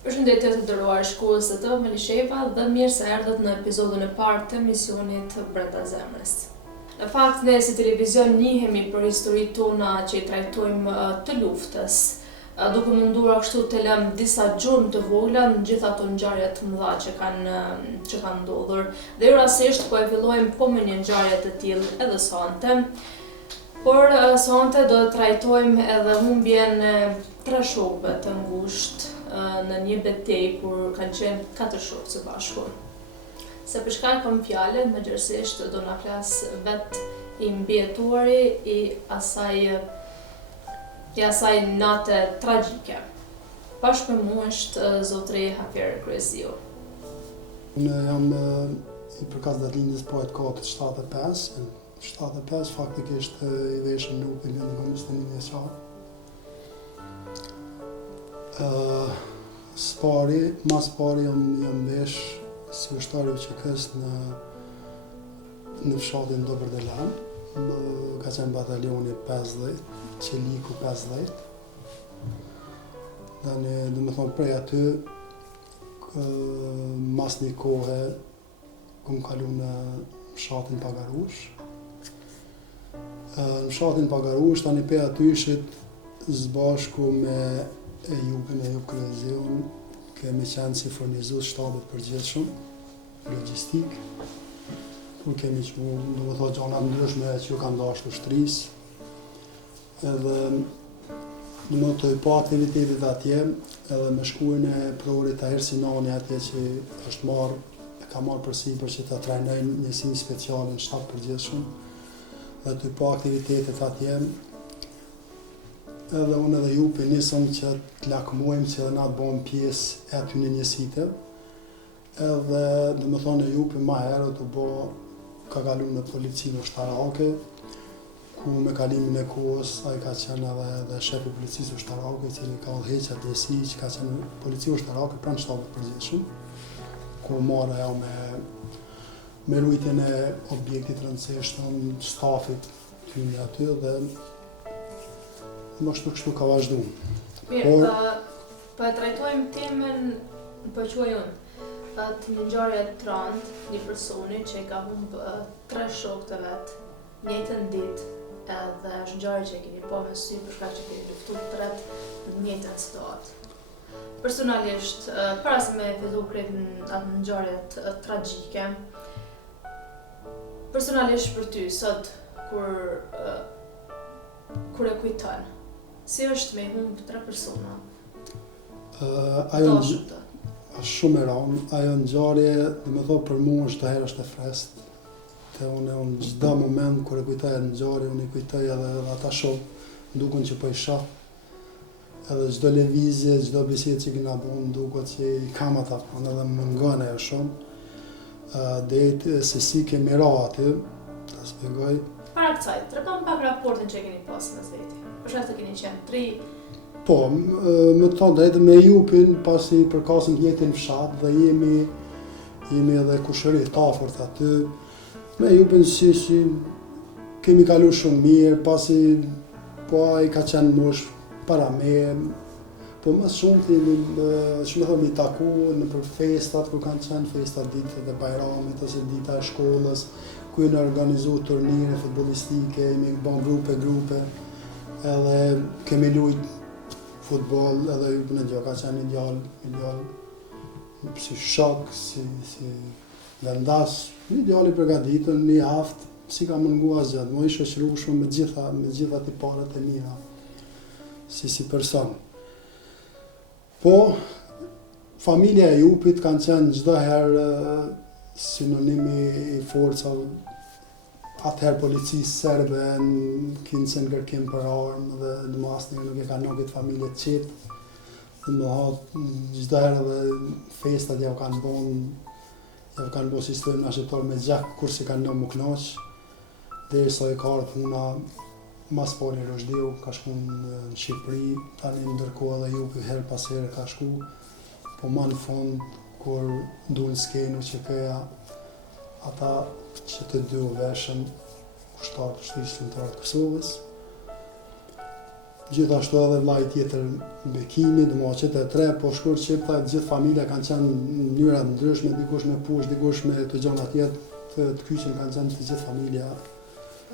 Përshëndetje të nderuar shikues të Melisheva dhe mirë se erdhët në episodin e parë të emisionit Brenda Zemrës. Në fakt, ne si televizion njihemi për historitë tona që i trajtojmë të luftës, duke munduar kështu të lëmë disa gjurmë të vogla në gjitha ato ngjarje të mëdha që kanë ndodhur. Dhe jo rastisht po e fillojmë po me një ngjarje të tillë edhe sonte. Por sonte do të trajtojmë edhe humbjen e 3 shokëve të ngushtë në një betejë kur kanë qenë 4 shokë së bashku. Se për shkak kam fjalën, megjithësisht do na flas vetë i mbijetuari i asaj nate tragjike. Bashkë me mua është zotri Hafer Kryeziu. Unë jam i përkas datëlindjes poet kohët 75. 75 faktikisht i veshëm nuk e lëndë në 21 vjeçar. Mas pari jam vesh si ushtari UÇK-s në fshatin Dobërdelan. Ka qenë batalioni 50, Qeliku 50. Dhe me thonë prej aty, mas një kohë, kom kalu në fshatin Pagarush. Në fshatin Pagarush, tani pe aty ishit zbashku me Ejupin Kryeziun, kemi qenë si furnizues shtabit përgjithshëm, logjistik, kur kemi qenë, do të thotë gjona ndryshme që ju kanë dashur ushtrisë. Edhe në të po aktivitetit atje, edhe me shkuën e prorit Tahir Sinani atje që ka marrë përsipër që të trajnojnë njësinë speciale në shtab përgjithshëm. Dhe të po aktivitetet atje, edhe unë edhe Jupi nisëm që të lakmojmë që edhe na të bëjmë pjesë e aty në njësite. Edhe dhe me thonë Jupi ma herë të ka kalu në policinë ushtarake, ku me kalimin e kohës ai ka qenë edhe shefi policisë ushtarake, i cili ka udhëhequr atësi që ka qenë policia ushtarake pranë shtabit përgjithshëm, ku marrë ajo me rujtjen e objektit të rëndësishëm, stafit ty aty dhe më kështu ka vazhdu. Mirë, po e trajtojmë temën, po quaj unë, të një ngjarje të rëndë, një personi që i ka humbë 3 shokë të vetë, njëjtën ditë, edhe është ngjarje që e keni po me sy për shkak që keni luftuar të tret në njëjtën situatë. Personalisht, para se me fillu krejt në atë ngjarje tragjike, personalisht për ty, sot, kur e kujton, si është me humbë 3 persona? Ajo është shumë e rëndë, ajo ngjarje, dhe me thonë për mua çdo herë është e freskët. Te unë çdo moment kur e kujtoj atë ngjarje, unë i kujtoj edhe ata shokë, ndukon që po i shoh. Edhe çdo lëvizje, çdo bisedë që kena bën, duket që i kam ata, edhe më ngon ajo shumë. Deri se si kemi ra aty, ta shpjegoj. Para kësaj, tregom pak raportin që keni pas mes veti. Për shkak se keni qenë 3. Po, me të thonë drejtë me Jupin, pasi përkasim të njëjtin fshat dhe jemi edhe kushëri të afërt aty. Me Jupin si kemi kalu shumë mirë, pasi po ai ka qenë mosh para me, po më shumë të mi taku në për festat, kur kanë qenë festat ditët e Bajramit ose dita e shkollës, ku jemi organizuar turnire futbollistike, jemi bën grupe, edhe kemi luajtur futboll, edhe Jupin e Gjo ka qenë ideal si shok, si vendas, një ideal i përgatitën, një haftë, si ka mungu asgjë, më i shoqëru shumë me gjitha tiparet e mira, si person. Po, familja e Jupit kanë qenë çdo herë sinonimi i forcave, atëherë policisë serbe kinë qenë kërkim për armë dhe në masë nuk e ka nokit familje të qitë. Dhe më hatë, çdo herë dhe festat ja u kanë bo sistemi asheptor me gjak, kur si kanë në më knaqë. Deri sa i ka ardhur puna, mas pari Roshdeu ka shku në Shqipëri, tani ndërkohë edhe Jupi herë pas here ka shku, po më në fund, kur ndunë skenu që këja, ata që të dy u veshën kushtarë të shtrisë lëmtarë të Kosovës. Gjithashtu edhe vllai tjetër Bekimi, domethënë që tre, po shkur që gjithë familja kanë qenë në mënyra të ndryshme, dikush me push, dikush me të gjona tjetër, të kyçin kanë qenë të gjithë familja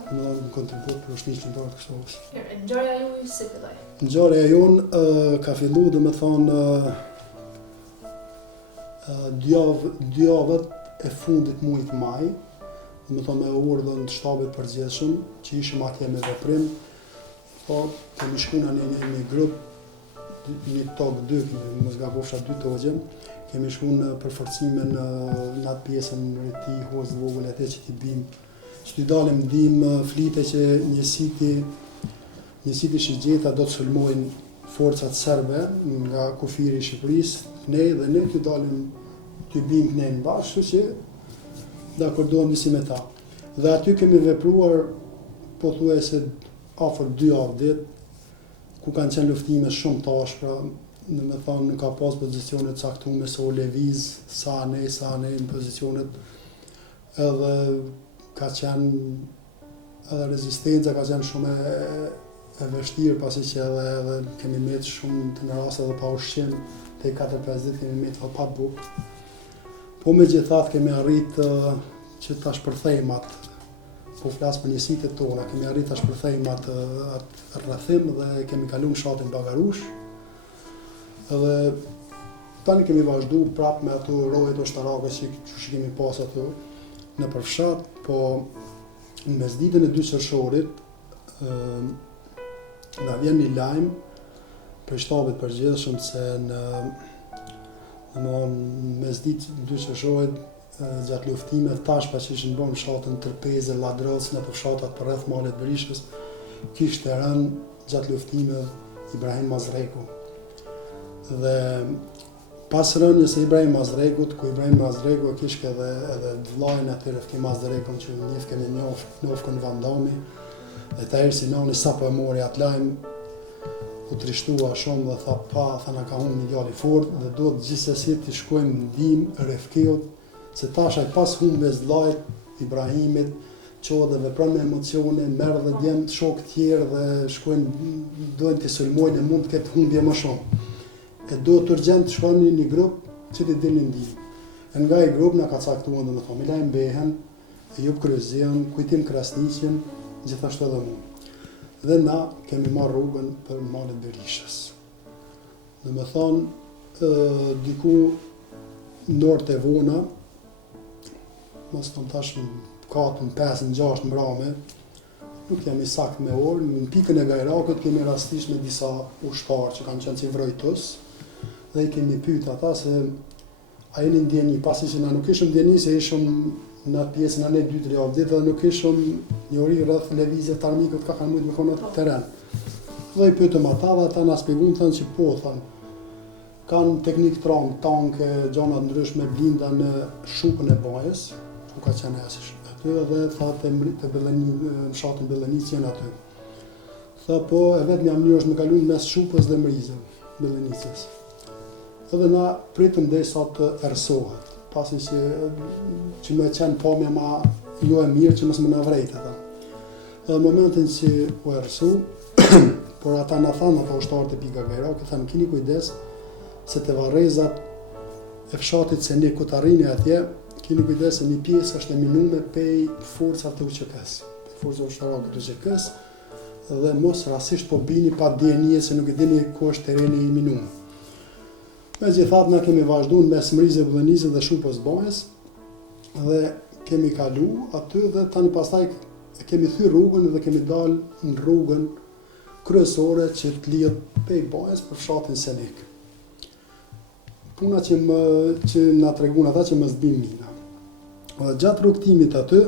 në kontribut për ushtrishin dorë të Kosovës. Ngjarja juaj si filloi? Ngjarja jonë ka filluar domethënë dy javët e fundit muajit maj, domethënë me urdhën të shtabit përgjithshëm që ishim atje me veprim. Po, kemi shku në një grup, një tokë dy, mos gabofsha 2 togje, kemi shku në përforcime në atë pjesën në reti, hozë vogël atë që t'i bim, që t'i dalim dim flite që njësiti Shigjeta do të sulmojnë forcat serbe nga kufiri i Shqipërisë, ne t'i dalim t'i bim kënejnë bashkë, që da akordohem disi me ta. Dhe aty kemi vepruar, po thuajse afër 2 javë ditë, ku kanë qenë luftime shumë të ashpra, domethënë nuk ka pas pozicione të caktuara se u lëviz sa ne në pozicionet, edhe ka qenë edhe rezistenca ka qenë shumë e vështirë, pasi që edhe kemi met shumë të në raste edhe pa ushqim, te 4-5 ditë kemi met edhe pa bukë. Po megjithatë kemi arrit që ta shpërthejmë atë, po flas për njësitë tona, kemi arrit ta shpërthejmë atë rrethim dhe kemi kaluar fshatin Bagarush. Edhe tani kemi vazhdu prapë me ato rojet ushtarake që kemi pas aty në përfshat, po në mesditën e 2 qershorit na vjen një lajm për shtabit përgjithshëm se në mesditë 2 qershorit gjatë luftimeve tash pas që ishin bërë në fshatën Tërpeze, Ladrës, në fshatat për rreth malet Berishës, kishte rënë gjatë luftimeve Ibrahim Mazreku. Dhe pas rënjes së Ibrahim Mazrekut, ku Ibrahim Mazreku kishte edhe vllajën aty Refki Mazrekun që njëftë kemi nofkën Vandami, dhe ta ersi nani sa po e mori atë lajm, u trishtua shumë dhe tha na ka humbur një djalë i fortë dhe duhet gjithsesi të shkojmë ndihmë Refkiut, se tash ai pas humbjes vllajt Ibrahimit, qohë dhe vepron me emocione, merr dhe djem shokë tjerë dhe shkojnë, duhen të sulmojnë e mund të ketë humbje më shumë. E duhet urgjent të shkojnë një grup që t'i dilni ndihmë. E nga i grup na ka caktuar domethënë Milajn Behen, Ejub Kryezian, Kujtim Krasniqin, gjithashtu edhe mua. Dhe na kemi marrë rrugën për malet Berishës. Domethënë diku në orët e vona, mos të tash në 4, 5, 6 mbrame, nuk jam i sakt me orë, në pikën e Gajrakut kemi rastisht me disa ushtarë që kanë qenë si vrojtës, dhe i kemi pyet ata se a jeni ndjeni, pasi që na nuk ishëm ndjeni se ishëm në atë pjesën anë 2-3 javë ditë dhe nuk ishëm një ori rreth lëvizjet të armikut ka kanë mujtë me konë në teren. Dhe i pyetëm ata dhe ata na shpjeguan thënë që po, thënë, kanë teknikë tanke, gjona të ndryshme blinda në shupën e bajës, ku ka qenë asish aty, dhe tha të fshatin Bellenic janë aty. Tha po, e vetmja mënyrë është me kalu mes shupës dhe mrizën, Bellenicës. Edhe na pritëm derisa të erësohet, pasi që me qenë pamja ma jo e mirë që mos më na vrejtë ata. Edhe në momentin që u erësu, por ata na thanë ata ushtarët e Pika Gajrakut, thanë keni kujdes se te varrezat e fshatit se ne ku të arrini atje, keni kujdes se një pjesë është e minume pej forcat të UÇK-s, forcat ushtarake të UÇK-s, dhe mos rastisht po bini pa dienie se nuk e dini ku është tereni i minume. Megjithatë na kemi vazhduar mes Mrizë Bellenicës dhe shupës bajës dhe kemi kalu aty dhe tani pastaj kemi thyrë rrugën dhe kemi dalë në rrugën kryesore që të lidh pej bajës për fshatin Senik. Puna që na treguan ata që mos bim mina. Gjatë rrugtimit aty,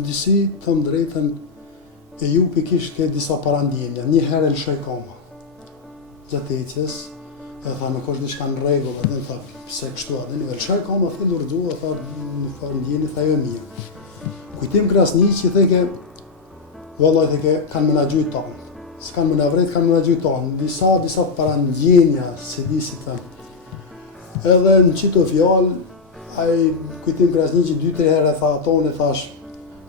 disi thëm drejtën Ejupi kishte disa parandjenja, një herë lëshoj koma. Gjatë ecjes, e tha nuk është diçka në rregull, atë tha pse kështu atë, një lëshoj koma fillu rrxua, tha në parandjeni tha jo mirë. Kujtim Krasniqi theke, vallai theke kanë menaxhuj tonë. S'kan më na vret, kanë menaxhuj tonë. Disa parandjenja, se di si thënë. Edhe në qito fjalë, ai Kujtim Krasniqi 2-3 herë tha tonë, thash,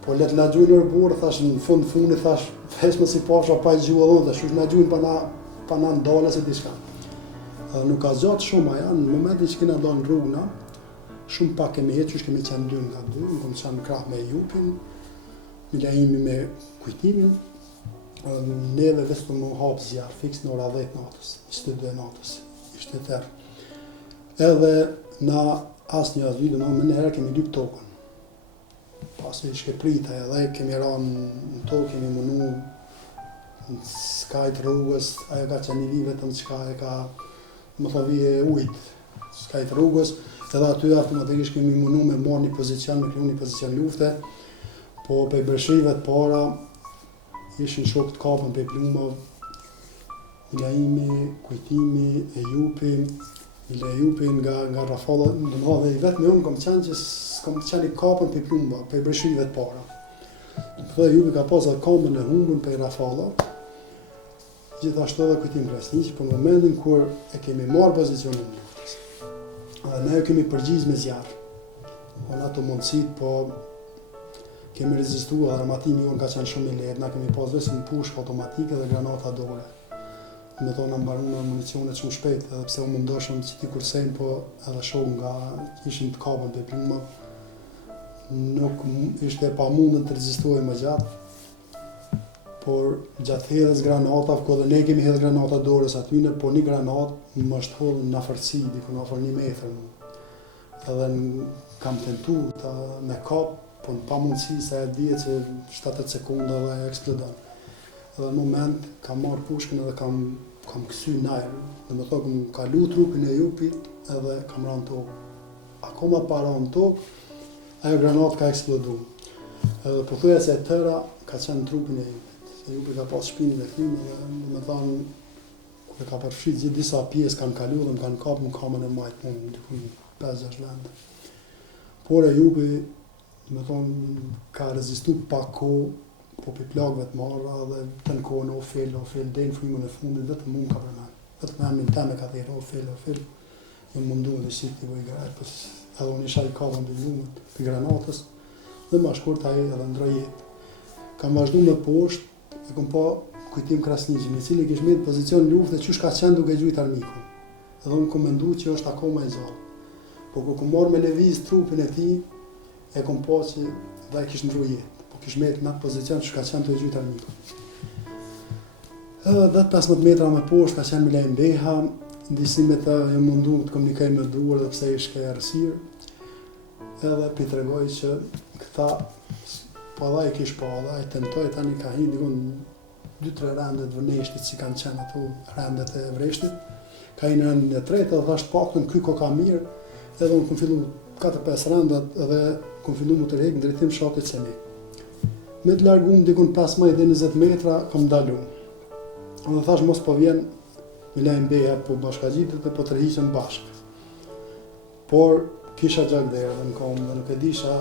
Po let na gjujnë në burë, thash në fundi, thash, vesh më si pafsha pa i gjua dhënë, thash, na gjujnë pa na ndale se diçka. Nuk ka gjatë shumë aja, në momentin që kena dalë në rrugëna, shumë pak kemi heqë, që kemi qenë 2 nga 2, në kom qenë krah me Jupin, Milajimi me Kujtimin, neve vetëm më hapë zjarë, fiks në ora 10 natës, 22 natës, ishte tërë. Edhe na asnjë asgjë, më në herë kemi 2 tokën. Pasi ishke prita edhe kemi ranë në tokë, kemi mënu në skajt rrugës, ajo ka qenë i vi vetëm qka e ka, më thë vije ujtë, skajt rrugës, edhe aty automatikisht kemi mënu me marrë një pozicion, me kriju një pozicion lufte, po pe bërshrive të para, ishin shok të kapën pe plumave, Milajimi, Kujtimi, Ejupi nga rafalla, dhe i vetë me unë kom qenë që s'kom qenë i kapën pe plumave, pe bërshrive të para. Dhe Ejupi ka pas atë kamën e humbën pe rafalla, gjithashtu edhe Kujtim Krasniqi, për momentin kur e kemi marrë pozicionin në luftës. Dhe ne kemi përgjigj me zjarë. Në ato mundësit, po kemi rezistuar, armatimi jonë ka qenë shumë i lehtë, na kemi pas vetëm pushkë automatike dhe granata dore. Me thonë mbaruan municionet shumë shpejt, edhe pse unë mundoshëm që ti kursejnë, po edhe shumë nga ishin të kapën pe pluma, nuk ishte pa mundën të rezistuaj më gjatë. Por gjatë hedhës granatave, ko dhe ne kemi hedhë granata dorës atyne, po një granatë më shtollën në afërsi, diku në afër 1 metër. Edhe kam tentu me kap, po në pa mundësi se e dihet që 70 sekunda dhe e eksplodon. Edhe në moment kam marrë pushkën edhe kam kësy najrë, dhe më thokë më kalu trupin e Jupit edhe kam ranë tokë. Akoma pa ranë tokë, ajo granatë ka eksplodu. Edhe pothuajse e tëra ka qenë trupin e Jupit. Se Jupi ka pas shpinën e tim dhe me thanë, kur e ka përfshit gjithë disa pjesë kanë kalu dhe më kanë kapë në kamën e majtë mund, diku 5-6 vende. Por e Jupi, me thonë, ka rezistu pak kohë, po pi plagëve të marra dhe të në kohën o fel, dhe në frymën e fundit, vetëm mund ka përmen. Vetëm emnin teme ka thirë, o fel, në mundu dhe si t'i bëj grajtë, edhe unë isha i kapën dhe ljumët për granatës, dhe ma shkurt aje edhe ndroj jetë. Kam vazhdu me poshtë, e kom pa Kujtim Krasniqin, i cili kish metë pozicion lufte që shka qenë duke gjujt armiku. Edhe unë kom mendu që është akoma i gjallë. Po ku kom marrë me lëviz trupin e tij, e kom pa që dhe kish ndru jetë. Po kish metë në atë pozicion që shka qenë duke gjujt armiku. Edhe 10-15 metra me poshtë ka qenë Milajim Beha, në disimet e mundu të komunikoj me duar dhe pse ishke errësirë. Edhe pi tregoj që këta po edhe i kish pa, edhe i tentoj tani ka hi dikun 2-3 rendet vërneshtit si kanë qenë ato rendet e vreshtit. Ka hi në rendin e tretë edhe thasht paktën ky ko ka mirë, edhe unë kom fillu 4-5 rendet edhe kom fillu mu tërhek në drejtim shatit Cemi. Me të largum dikun 15-20 metra kom dalu. Edhe thash mos po vjen Milajim Beha po bashkagjitet dhe po tërhiqem bashkë. Por kisha gjak derë dhe në kom dhe nuk e disha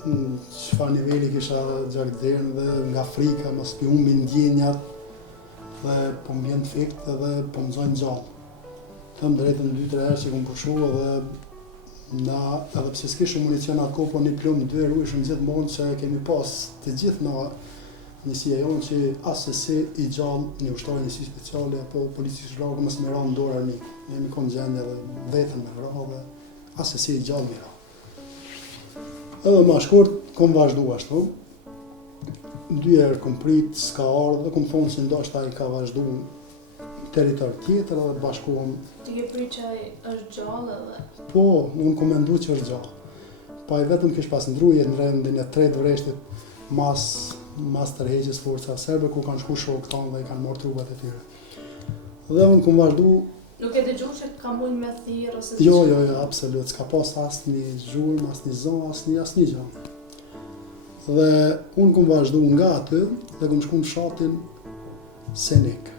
çfarë niveli kisha gjak derën dhe nga frika, mos pi humbi ndjenjat dhe po më vjen fikt edhe po më zojnë gjallë. Thëm drejtën 2-3 herë që kom pushu edhe pse s'kishim municion atë kohë, po një plumb 2 ruishëm gjithmonë që kemi pas të gjithë në njësia jonë që asesi i gjallë një ushtarë njësi speciale apo policisë shrakë mos me ra në dorë armiku. Ne jemi kom gjendje edhe vetën me ra dhe asesi i gjallë me ra. Edhe ma shkurt, kom vazhdu ashtu. 2 herë kom prit, s'ka ardhë dhe kom thonë që ndoshta ai ka vazhdu në territor tjetër edhe bashkuam. Ti ke prit që ai është gjallë edhe? Po, unë kom mendu që është gjallë. Pa i vetëm kish pas ndrujet në rendin e tretë vreshtit mas tërheqjes forca serbe ku kanë shku shokë tanë dhe i kanë marrë trupat e tyre. Dhe unë kom vazhdu. Nuk e dëgjuar që ka mujnë me thirrë ose Jo, absolut, s'ka pas asnjë zhurmë, asnjë zonë, asnjë gjë. Dhe unë kom vazhdu nga aty dhe kom shku në fshatin Senik.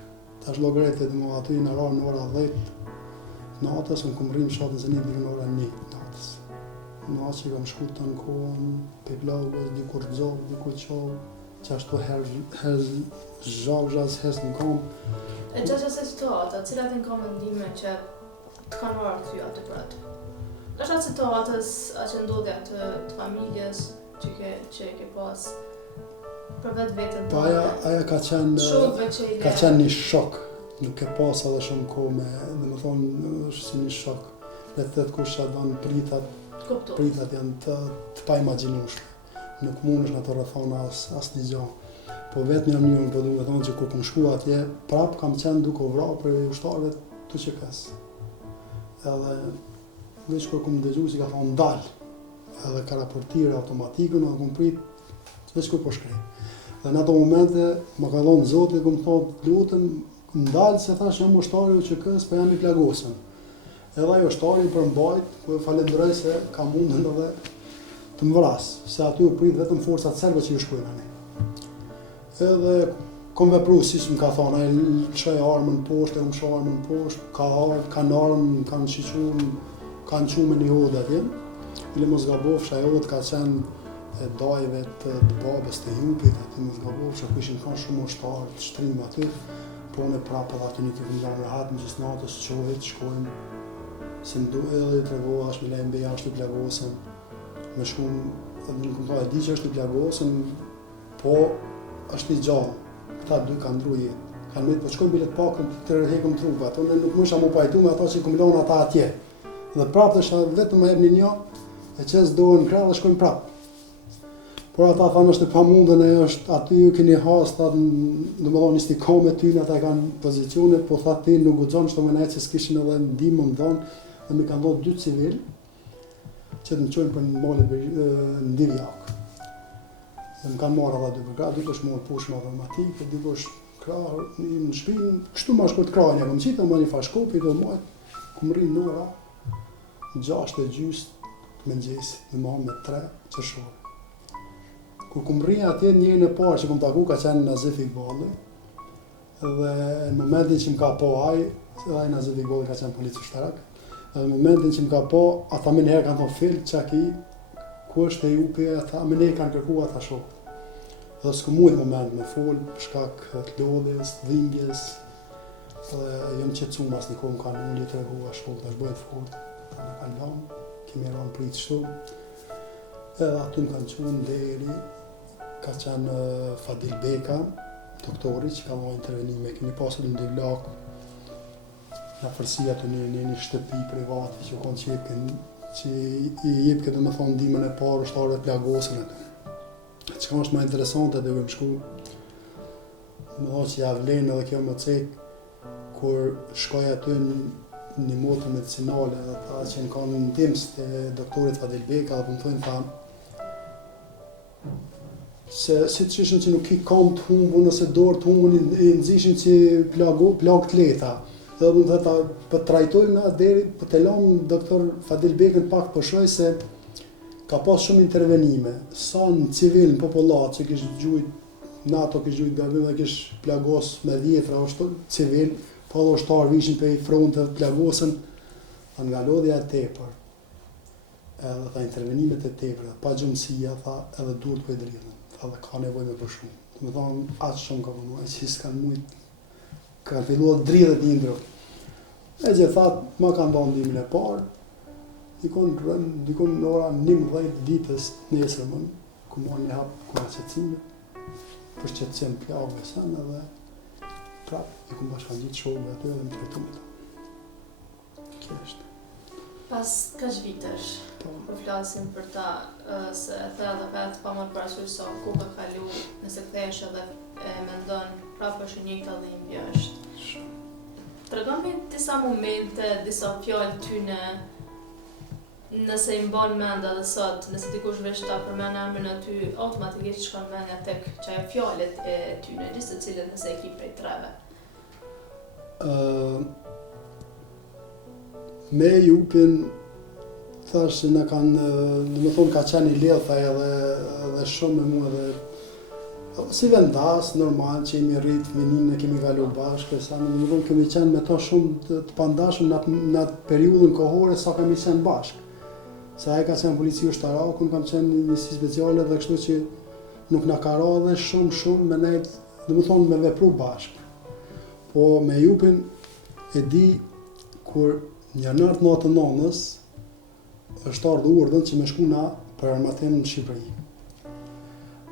Tash llogaritet më aty në ora 10 natës, unë kom rrinë në fshatin Senik deri në orën 1 natës. Në atë që kam shku të në kohën, pe plagës, dikur gjallë, dikur qallë, që ashtu herë zhagzhas, herë në kom. E gjatë se situata, cilat në ka mendime që të kanë marrë ty aty për aty? Është atë situatës që ndodhi atë të familjes, që e ke pas për vetë vetën Po aja ka shokëve që i ka qenë një shok, nuk e pas edhe shumë kohë me, domethënë është si një shok. Le të thotë kush do në pritat janë të paimagjinueshme. Nuk mundesh në të rrethona asnjë gjë. Po vetëm jam një, po duhet të thonë që kur kam shkuar atje, prap kam qenë duke u vrarë për ushtarëve të QK-s. Edhe veç kur kam dëgjuar si ka thonë ndal. Edhe ka raportirë automatikën, edhe kam prit veç kur po shkrej. Dhe në ato momente më ka dhënë Zoti, kam thonë lutem ndal se thash jam ushtari i QK-s, po jam i plagosur. Edhe ajo ushtari përmbajt, po e falenderoj se ka mundën edhe të më vras, se aty u prit vetëm forcat serbe që ju shkruajnë tani. Edhe kom vepru si që më ka thonë, ai çoj armën poshtë, më shoj armën poshtë, kanë armë, kanë shiqur, kanë qumë një hodë atje. Ile mos gabofsh, ajo ka qenë e dajve të babës të Jupit, aty mos gabofsh, ku ishin kanë shumë ushtarë të shtrim aty, po në prapë edhe aty një të vëndja me hatë, në gjithë natës, qohet, shkojmë, se ndu edhe i tregova, është me lejmë beja, është i plagosën, me shkum, edhe në këmëta e di që është i plagosën, po është i gjallë, këta dy kanë ndru jetë, kanë metë, po shkojmë bilet pakën të rëhekëm trupa, ato në nuk mësha mu pajtu me ato që i kom lonë ata atje, dhe prapë të shta vetëm me ebni një, e qësë dohen krah dhe shkojmë prapë. Por ata thanë është e pamundën, është aty ju keni has, domethënë istikame ty, ata kanë pozicione, po thatë ti nuk guxon çdo më që s'kishin edhe ndihmë më dhon, dhe më kanë dhënë 2 civil që të më çojnë për në male në Divjak. Dhe më kanë marrë edhe 2 për krah, 2 është marrë pushën automatik, 2 është krah në shtëpinë, kështu më shkurt krahin, kam qitë më një fashkopi do moj, ku rrin në ora 6:30 të mëngjesit, në me 3 qershor. Kur kum rri atje njërin e parë që kum taku ka qenë Nazif Iqbali, dhe në momentin që më ka po ai, se ai Nazif Iqbali ka qenë polic ushtarak, dhe në momentin që më ka po, ata më njëherë kanë thonë fil, qaki, ku është e Jupi, ata më njëherë kanë kërku ata shokët. Dhe s'ku mujt moment me fol, shkak të lodhjes, të dhimbjes, dhe jam qetësu mas një kohë më kanë ullje të regua shokët, është bëjt fort, ata në kanë lanë, kemi ranë pritë shtu, edhe aty më kanë qunë deri, ka qenë Fadil Beka, doktori që ka dhënë intervenime, kemi pasur në Divlak, në afërsia të një shtëpi private që konë që i jep këtë me thonë ndihmën e parë ushtarëve të plagosën aty. Çka është më interesante dhe më shku, më thonë që ja vlen edhe kjo më cek, kur shkoj aty një motë medicinale, dhe ta që në kanë ndihmës të doktorit Fadil Beka, dhe më thonë thamë, se si të qishin që nuk i kam të humbun ose dorë të humbun i nëzishin që plagë të leta. Dhe më thëta, për trajtojmë na deri, për të lamë doktor Fadil Bekën pak përshoj se ka pas shumë intervenime. Sa në civil, në popullat që kishë gjujt, NATO kishë gjujt gabim dhe kishë plagos me 10 civil, pa dhe ushtarë vishin për i fronte plagosën, dhe nga lodhja e tepër. Edhe tha intervenimet e tepër, pa gjumësia, tha edhe durët për i dridhën. Dhe ka nevoj me për shumë. Të me thonë, atë shumë ka përnuaj, që s'kanë mujtë, kanë filluar dridhet një ndrë. E që thatë, ma kanë dhënë ndihmën e parë, dikon në ora 11 ditës nesërmën, ku morë një hapë ku qëtësime, për qëtësim plagëve sënë, edhe prapë, i ku bashkan gjitë shokëve aty edhe më të këtu me ta. Kjo është. Pas kaq vitesh, po flasim për ta, se e the edhe vetë pa marrë parasysh sa ku ka kalu, nëse kthehesh edhe e mendon, prapë është e njëjta dhimbje është. Tregoni disa momente, disa fjalë tyne, nëse i mban mend edhe sot, nëse dikush veç ta përmend emrin aty, automatikisht shkon mendja tek çajo fjalët e tyne, gjithë secilën nëse e ki prej treve. Me Jupin, thash që në kanë, dhe me thonë ka qenë i letha edhe shumë me mua dhe si vendas, normal që jemi rritë, mininë kemi kalu bashkë, sa në thonë kemi qenë me to shumë të pandashëm në atë periudhën kohore sa kemi qenë bashkë. Se aje ka qenë polici ushtarak, unë kam qenë një njësi speciale dhe kështu që nuk në ka ra dhe shumë me nejtë, dhe me thonë me vepru bashkë. Po me Jupin e di kur në janar të 99-ës është ardhur urdhën që me shku na për armatim në Shqipëri.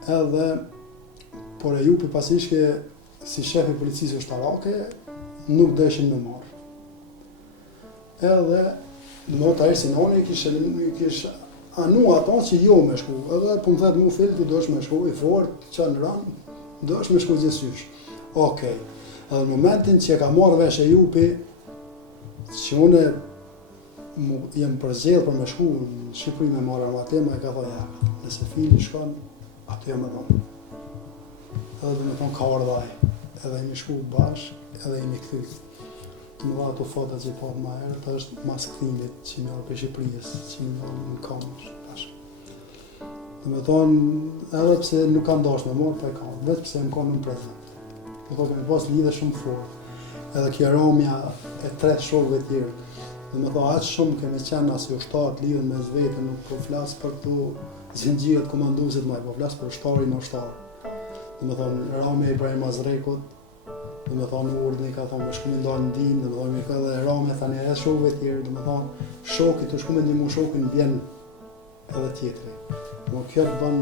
edhe por Ejupi pasishke si shefi policisë ushtarake nuk deshin me marrë. Edhe nota Ersinoni kish anu ato që jo me shku, edhe po më thet mu fil, ti do është me shku, i fort, që në ranë, do është me shku gjithësysh. Okej. Edhe në momentin që ka marrë vesh Ejupi, që une jem përzjedh për me shku në Shqipëri me marrë armatema, e ka thë ja, nëse fili shkon, atë jam e dhonë. Edhe dhe me thonë ka ardhaj, edhe jemi shku bashkë, edhe jemi këthy. Të më dha ato fotat që i patë ma herët, është mas këthimit që njërë për Shqipërijës, që njërë në kamësh bashkë. Dhe me thonë, edhe pse nuk kanë dashur me marrë, pa e kanë, vetë pse më kanë në prezent. Dhe thonë kemi pas lidhe shumë fort, edhe kjo ramja e 3 shokëve tjerë. Dhe me thonë, aqë shumë kemi qenë asë ushtarët lidhën me zvete, nuk po flasë për këtu zinxhirët komanduesit maj, po flasë për ushtarin në ushtarë. Dhe me thonë, ramja Ibrahim Azrekut, dhe me thonë urdhni, ka thonë, më shku me ndonë ndinë, dhe me thonë, ka dhe ramja thani edhe shokëve tjerë, dhe me thonë, shokit të shku me ndimu shokin vjen edhe tjetëri. Më kjo të banë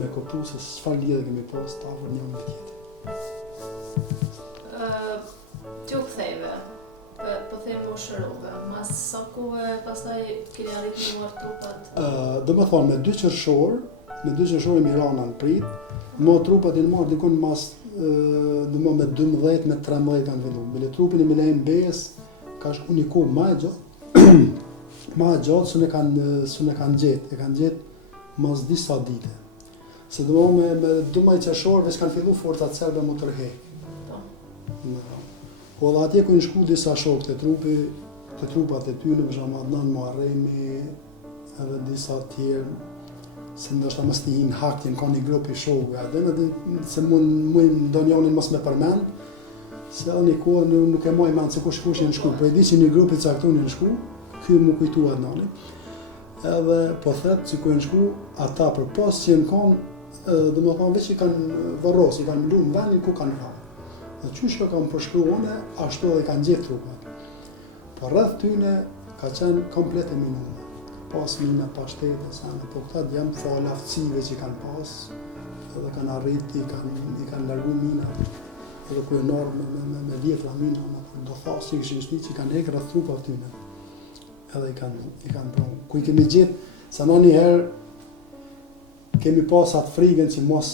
me kuptu se çfarë lidhje kemi pas të afër njëri me tjetrin. Ti u ktheve, po them u shërove, mas sa kohë pastaj keni arritur të marrë trupat? Do me thonë, me 2 qershor i Mirana në prit, mo trupat i në marrë dikon mas, me 12, me 13 kanë fillu. Bile trupin i Milejn Bes, ka shku një kohë ma e gjatë, së ne kanë gjetë, e kanë gjetë mas disa dite. Se do me 12 qershorve s'kanë fillu forcat serbe më tërhej. Po dhe atje ku në shku disa shokë të trupat e tyre, për shembull Adnan Muharremi, edhe disa tjerë, se ndoshta mos t'i hinë haktin, ka një grup i shokëve atë, se mund ndonjënin mos me përmend, se edhe një kohë nuk e moj mend se kush në shku, po e di që një grup i caktuar në shku, ky më kujtu Adnani. Edhe po thet që ku në shku, ata përpas që në kanë, dhe më thonë veç i kanë varros, i kanë mlu në vendin ku kanë rarë. Dhe qysh që kam përshkru une, ashtu edhe kanë gjetë trupat. Po rreth tyne ka qenë komplet e minume. Pas mina, pas shtete, sene, po këta djemë falë aftësive që kanë pas, edhe kanë arrit, i kanë largu mina, edhe ku e norë me vjetra mina, do thasë që këshin shti që kanë hekë rreth trupat tyne. Edhe i kanë pronë. Ku i kemi gjetë, sa në një herë, kemi pas atë frigën që mos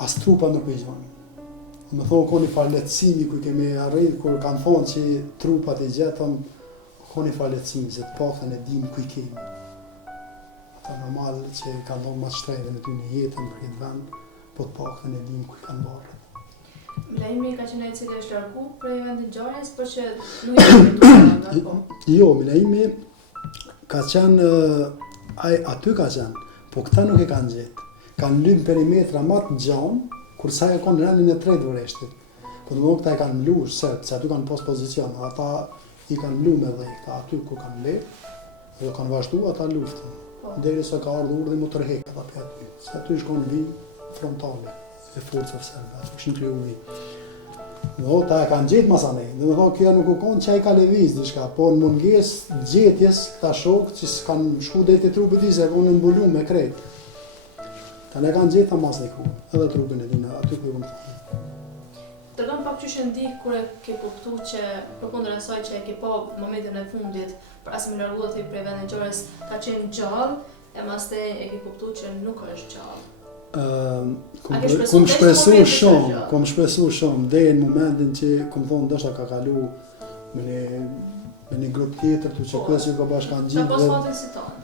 as trupat nuk i gjonë. Me thonë, ko një farë letësimi ku kemi arrit, kur kanë thonë që trupat i gjetëm, ko një farë letësimi, se të paktën e dim ku i kemi. Ata normal që kanë thonë ma shtrejve në ty një jetën për këtë vend, po të paktën e dim ku i kanë barë. Milejmi ka qenë ai i cili është largu prej vendit ngjarjes, por që nuk i ka po. Jo, Milejmi ka qenë, aty ka qenë, po këta nuk e kanë gjetë. Kanë lymë perimetra ma të gjanë, kur sa e konë rendin e 3 vëreshtit. Po të më këta e kanë mlu, se aty kanë pas pozicion, ata i kanë mlu me dhej, këta aty ku kanë le, dhe kanë vazhdu ata luftën. Deri sa ka ardhur urdhri më tërhek ata për aty, se aty shkon vi frontale e forcave serbe, aty kishin kriju vi. Dhe ta e kanë gjetë masanej, dhe me thonë kjo nuk u konë që a i ka leviz diçka, po në munges gjetjes këta shokë që s'kanë shku deri te trupit i se unë mbulu me krejt. Ta ne kanë gjetë mas një ku, edhe trupin e dina, aty ku i këmë thënë. Tërgëm pak që shëndi kur e ke kuptu që përkundër asaj që e ke pa momentin e fundit për asë më largu të prej vendit ngjarjes ka qenë gjallë, e maste e ke kuptu që nuk është gjallë. Kom shpresu shumë, deri në momentin që kom thonë ndoshta ka kalu me një grup tjetër, tu që kësë ju ka bashkan gjitë.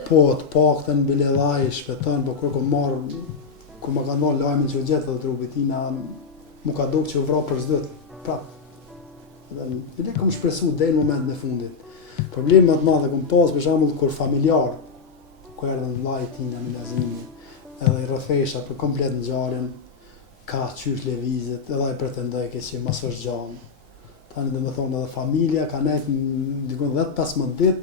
Po, të paktën bile dhaj, shpetën, po kur kom marrë, ku ma kanë marrë lajmin që u gjetë dhe trupit tina, mu ka duk që u vra për zdët, prapë. Bile kom shpresu deri në momentin e fundit. Problemi më të madhe kom pas, për shembull kur familjar, ku erdhën vllai tina në Lazimi, edhe i rrëfesha për komplet ngjarjen, ka qysh levizet, edhe ai pretendoi që mos është gjallë. Tani dhe me thonë edhe familja ka nejtë dikon 10-15 ditë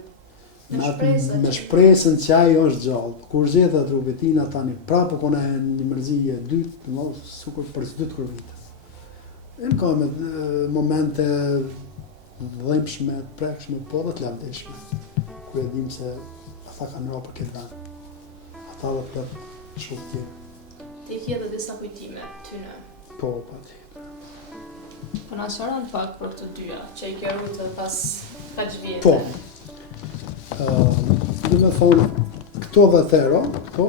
me shpresën që ajo është gjallë. Kur gjetë dhe trupit tina tani prapë kone një mërzije dytë, sukur për 2 vite. E në ka me momente dhejmshme, prekshme, po dhe të lavdeshme, ku e dim se ata kanë ra për këtë vend. Ata dhe plët shumë tjerë. Ti ke edhe disa kujtime tyne. Po, patjetër. Po na sqaron pak për të dyja, që i ke rritur pas kaq vjetë. Po. Dhe me thonë, këto 10 euro, këto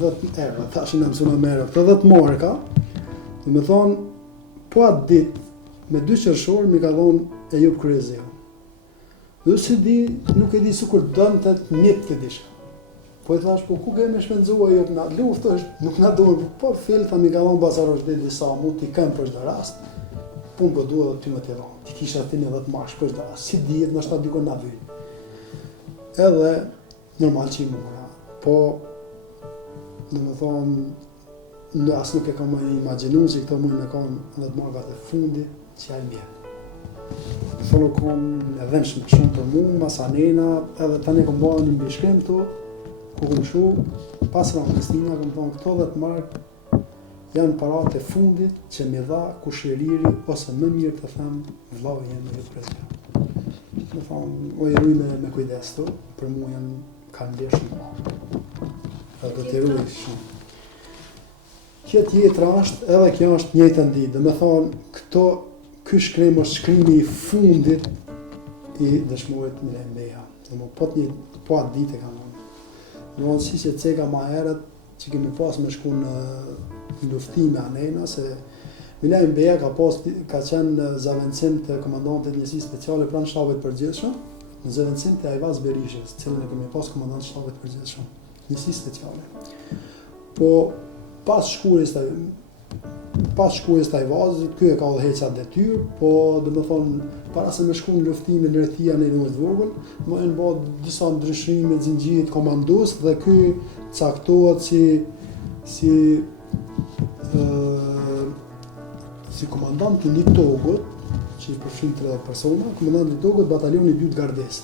10 euro, tashin e mësuna me euro, këto 10 marka, dhe me thonë, po atë ditë, me 2 qershor, mi ka thonë e Ejub Kryezeu. Dhe si di, nuk e di si kur dënë të njëtë të disha. Po i thash, po ku ke me shpenzua jo na luftë është, nuk na dojnë, po fill, tha mi ka thonë Basar është dhe disa, mu t'i këmë për shdo rast, pun po duhe dhe ty me t'i dhonë, ti kisha ti një 10 marsh për shdo rast, si dijet në shta diko na vynë. Edhe, normal që i mora, po, dhe me thonë, asë nuk e kam imaginu që këto mujnë me kanë 10 markat e fundit që ja i mjetë. Thonë kom e dhenshme shumë për mu, masanena, edhe tani kom bëha një mbishkrim tu, ku kom shu, pas Kristina, kom thonë këto 10 mark janë parat e fundit që mi dha kushëriri, ose më mirë të them, vllau jenë e Kryezeu. Me thonë, o i ruj me kujdes tu, për mu janë kanë lirë shumë. Edhe do t'i ruj shumë. Kjo tjetra është, edhe kjo është njëjtën ditë, dhe me thonë, ky shkrim është shkrimi i fundit i dëshmurit Milen Beja. Dhe më po atë ditë e kam thonë. Në onë si që ceka ma herët që kemi pas me shku në luftime anena, se Milen Beja ka qenë zëvendësim të komandantit njësi speciale pranë shtabit përgjithshëm, në zëvendësim të Ajvaz Berishës, cilën e kemi pas komandant shtabit përgjithshëm, njësi speciale. Po pas shkurjes të Ajvazit, ky e ka udhëheqja detyrë, po dhe me thonë, para se me shku në luftime në rrethia në Ilumës Vogël, më e në bëhet disa ndryshime të zinxhirit komandus dhe ky caktohet si komandant i një togut, që i përfshin 30 persona, komandant i togut batalioni 2 të gardes.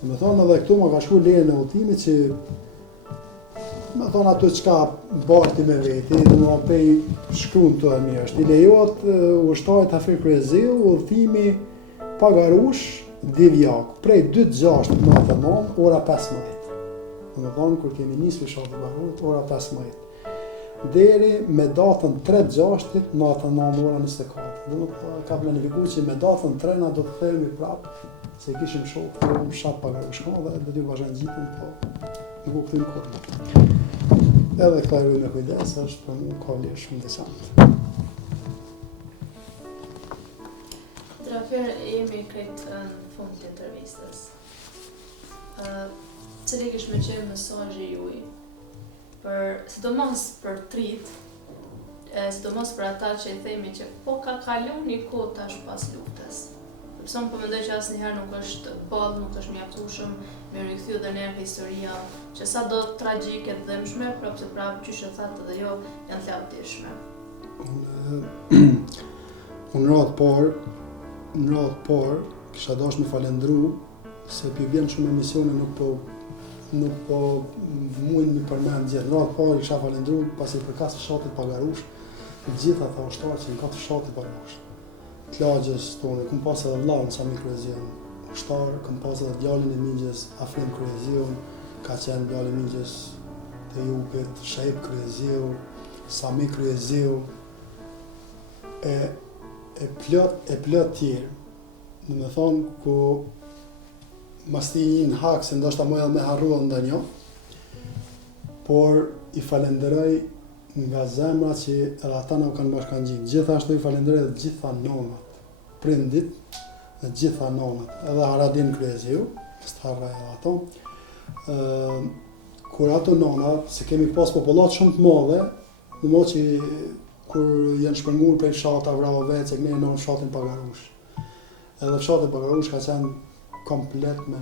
Dhe me thonë, edhe këtu ma ka shku leje në udhëtimit që me thonë ato qka barti me veti, dhe në pej shkruan të e mirë është. I lejot ushtarit Hafir Kryezeu, udhëtimi Pagarush, Divjak, prej 2:06 natën 9, ora 15. Dhe me thonë, kur kemi njësë fshatë Pagarush, ora 15. Deri me datën 3/6 natën 9 ora 24. Dhe nuk ka planifiku që me datën 3 na do të themi prapë, se kishim shokë në fshatë Pagarush, dhe do t'ju vazhën gjitën, po nuk u këthim kohë. Edhe këta e me kujdes është për mu ka lirë shumë veçantë. Atëherë jemi krejt në fund të intervistës. Cili kish me qenë mesazhi juaj sidomos për trit, sidomos për ata që i themi që po ka kalu një kohë tash pas luftës. Sepse unë po mendoj që asnjëherë nuk është ballë, nuk është mjaftueshëm me rikthyer edhe në historia që sa do tragjike të dëmshme, prapë se prapë qysh e thatë edhe jo, janë të lavdishme. Unë në radhë parë, kisha dash me falendru, se për vjen shumë emisione nuk po mujnë mi përmend gjithë. Në radhë parë kisha falendru, pasi përkas fshatit Pagarush, gjitha ata ushtarë që në katë fshatit Pagarush. Të lagjës tonë, këm pas edhe vllahun Sami Kryezeu, ushtarë, këm pas edhe djalin e migjes Afrim Kryezeu, ka qenë djalin e migjes të Ejubit, Shajib Kryezeu, Sami Kryezeu, e plot tjerë. Në me thonë, ku mas ti një hak, se ndoshta më edhe me harrua ndonjë, por i falenderoj nga zemra që edhe ata na kanë bashkangjitur. Gjithashtu i falenderoj dhe gjitha nonat, prindit dhe gjitha nonat, edhe Haradin Kryezeu, s'të harroj edhe ato. Kur ato nonat, se kemi pas popullat shumë të madhe, në mo që kur janë shpërngur prej fshata Vrahove, që këne në fshatin Pagarush. Edhe fshatin Pagarush ka qenë komplet me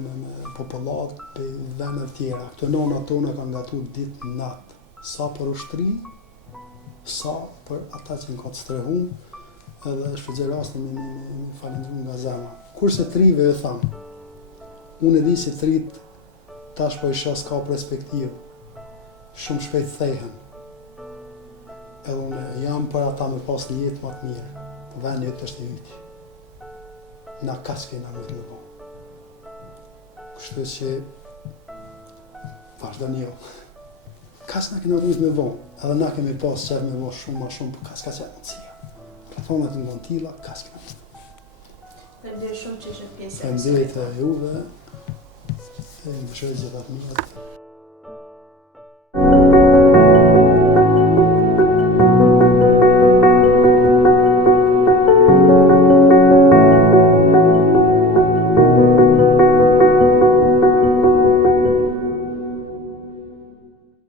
popullat për vene tjera. Këto nonat tona kanë gatu ditë natë, sa për ushtri, sa për ata që në këtë strehun, edhe shpëgjë rastin me falendrim nga zemra. Kurse trive e thamë, unë e di si trit tash po isha s'ka perspektivë, shumë shpejt thehen. Edhe unë jam për ata me pas një jetë më të mirë, po vendi jetë është i yti. Na kas kena më të më po. Kështu që vazhdo një. kas na kena vujt me vo, edhe na kemi pas qef me vo shumë ma shumë, për kas ka qenë nëcia. Platonat në ngon tila, kas kena vujt. Faleminderit shumë që ishe pjesë e Faleminderit juve, e më shërë gjithat mirë.